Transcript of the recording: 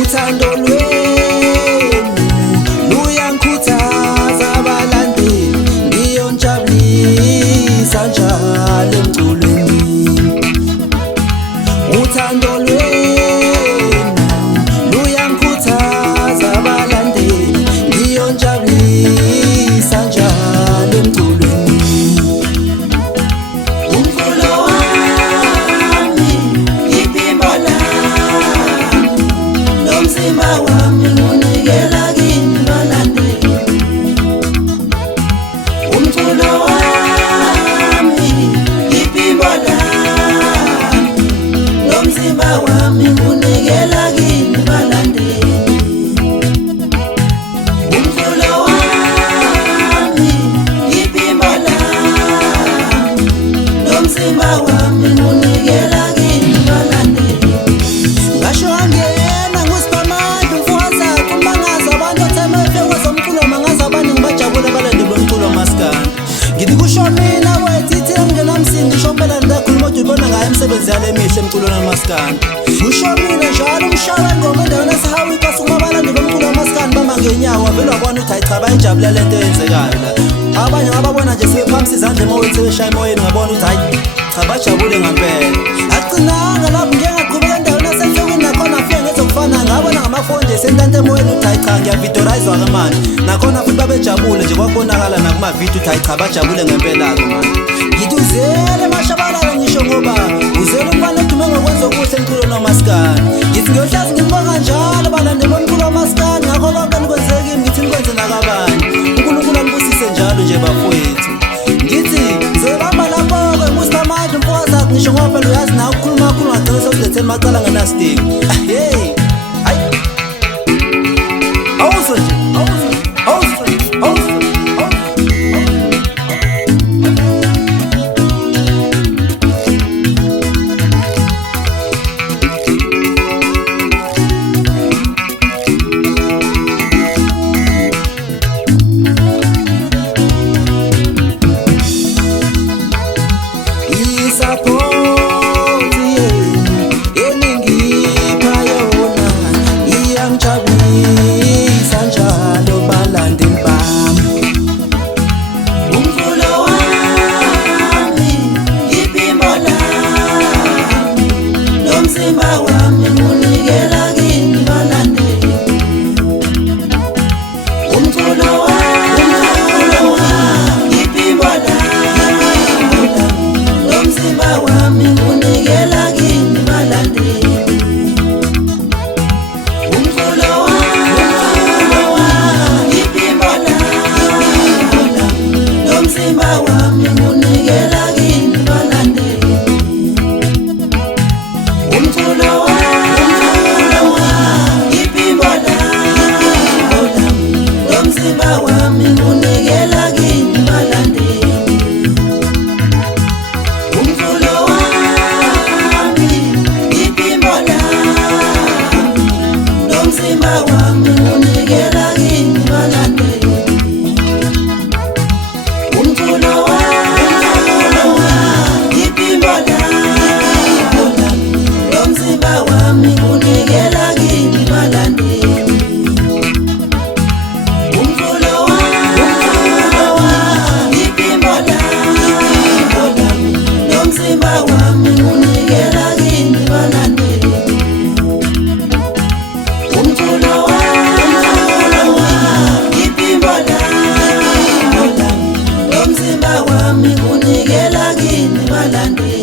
Uthando lwenu luyangikhuthaza abalandeli, ngiyonjabulisa njalo emculweni. Uthando lwenu luyangikhuthaza abalandeli, ngiyonjabulisa njalo emculweni. Umculo wami iphimbo lami, nomzimba wami ngunikela kini balandeli. Umculo wami iphimbo lami, nomzimba wami ngunikela kini balandeli. Umculo wami iphimbo lami, nomzimba wami ngunikela kini balandeli. Ngasho angena nguSiphamandla umfowazakhe umangaza abantu otheme efeko zomculo mangaza abaningi bajabule abalandeli bomculo maskandi. Ngithi kusho mina wethi ithi engingenamsindi ngisho phela ndakhuluma ukuthi ubona ngayo imisebenzi yale mihle emculweni wamaskandi. Kusho mina njalo umshawe ngoma endaweni esihawika sukuma abalandeli bomculo wamaskandi bama ngenyawo vele wabona ukuthi hayi cha bayijabule lento eyenzekayo la. Abanye ngababona nje sebephamisa izandla emoyeni sebeshaya emoyeni ngabona ukuthi hayi cha bajabule ngempela. Agcinanga lapho ngiyengaqhubeka endaweni yasenhlokweni nakhona afike ngezokufana ngabona ngamafoni nje sentanta emoyeni ukuthi hayi cha ngiyavidorayizwa ke manje. Nakhona futhi babejabule nje kwakubonakala nakumavidiyo ukuthi hayi cha bajabule ngempela-ke manje. Ngithi uzele mashabalala ngisho ngoba uzele umfana edume ngokwenza okuhle emculweni wamaskandi. Ngithi ngiyohlazi ngibonga njalo abalandeli bomculo wamaskandi ngakho konke nikwenzele kimi ngithi nikwenze nakabanye. uNkulunkulu anibusise njalo nje bafowethu. Ngithi ngizobamba lapho-ke nguSiphamandla umfowazakhe ngisho ngoba phela uyazi nawe ukukhuluma kakhulu ngagcina sewuzilethela macala ngenasidingo. Hey hayi awuzwe nje awuzwe awuzwe awuzwe. Isapoti yenu eningipha yona iyangijabulisa njalo balandeli bami. Umculo wami iphimbo lami, nomzimba wami ngunikela kini balandeli. Umculo wami iphimbo lami, nomzimba wami ngunikela kini balandeli. Umculo wami iphimbo lami, nomzimba wami ngunikela kini balandeli. Umculo wami iphimbo lami, nomzimba wami ngunikela kini balandeli. wami unikela kini balandeli.